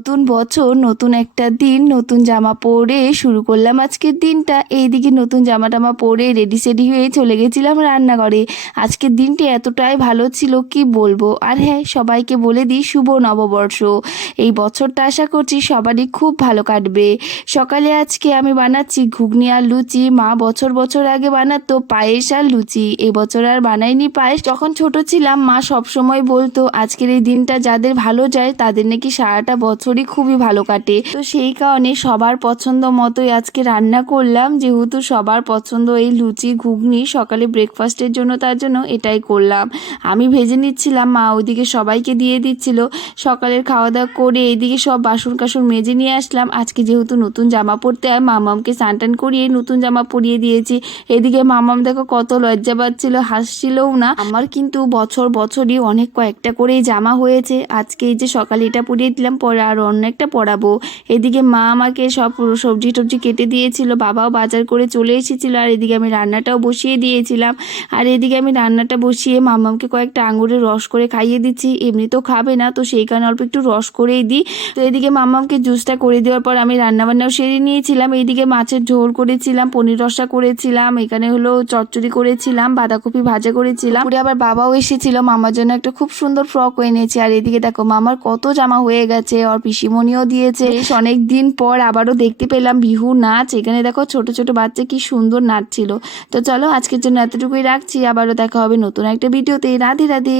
নতুন বছর, নতুন একটা দিন, নতুন জামা পরে শুরু করলাম আজকের দিনটা। এইদিকে নতুন জামা টামা পরে রেডি সেডি হয়ে চলে গেছিলাম রান্নাঘরে। আজকের দিনটি এতটাই ভালো ছিল কি বলবো। আর হ্যাঁ, সবাইকে বলে দিই শুভ নববর্ষ। এই বছরটা আশা করছি সবারই খুব ভালো কাটবে। সকালে আজকে আমি বানাচ্ছি ঘুগনি আর লুচি। মা বছর বছর আগে বানাতো পায়েস আর লুচি, এবছর আর বানাইনি পায়েস। যখন ছোট ছিলাম মা সবসময় বলতো আজকের এই দিনটা যাদের ভালো যায় তাদের নাকি সারাটা বছরই খুবই ভালো কাটে। তো সেই কারণে সবার পছন্দ মতোই আজকে রান্না করলাম। যেহেতু সবার পছন্দ এই লুচি ঘুগনি সকালে ব্রেকফাস্টের জন্য, তার জন্য এটাই করলাম। আমি ভেজে নিচ্ছিলাম, মা ওইদিকে সবাইকে দিয়ে দিচ্ছিল। সকালের খাওয়া দাওয়া করে এইদিকে সব বাসন কাসন মেজে নিয়ে আসলাম। আজকে যেহেতু নতুন জামা পরতে হয়, মামামকে স্নান টান করিয়ে নতুন জামা পরিয়ে দিয়েছি। এদিকে মামাম দেখো কত লজ্জা পাচ্ছিল, হাসছিলও না। আমার কিন্তু বছরই অনেক কয়েকটা করেই জামা হয়েছে। আজকে এই যে সকালে এটা পরিয়ে দিলাম, পরে আর অন্য একটা পরাবো। এদিকে মা আমাকে সব সবজি টবজি কেটে দিয়েছিল, বাবাও বাজার করে চলে এসেছিলো। আর এদিকে আমি রান্নাটাও বসিয়ে দিয়েছিলাম। আর এদিকে আমি রান্নাটা বসিয়ে মামামকে কয়েকটা আঙুরের রস করে খাইয়ে দিচ্ছি। এমনি তো খাবে না, তো সেই কারণে অল্প একটু রস করেই দিই। তো এদিকে মামামকে জুসটা করে দেওয়ার পর আমি রান্নাবান্নাও সেরে নিয়েছিলাম। এইদিকে মাছের ঝোল করেছিলাম, পনির রসা করেছিলাম, এখানে হলো চচ্চড়ি করেছিলাম, বাঁধাকপি ভাজা করেছিলাম। পুরে আবার বাবাও এসেছিল, মামার জন্য একটা খুব সুন্দর ফ্রক এনেছি। আর এদিকে দেখো মামার কত জামা হয়ে গেছে, আর পিসিমণিও দিয়েছে। বেশ অনেক দিন পর আবারও দেখতে পেলাম বিহু নাচ। এখানে দেখো ছোট ছোট বাচ্চা কি সুন্দর নাচছিল। তো চলো আজকের জন্য এতটুকুই রাখছি, আবারও দেখা হবে নতুন একটা ভিডিওতে। রাধে রাধে।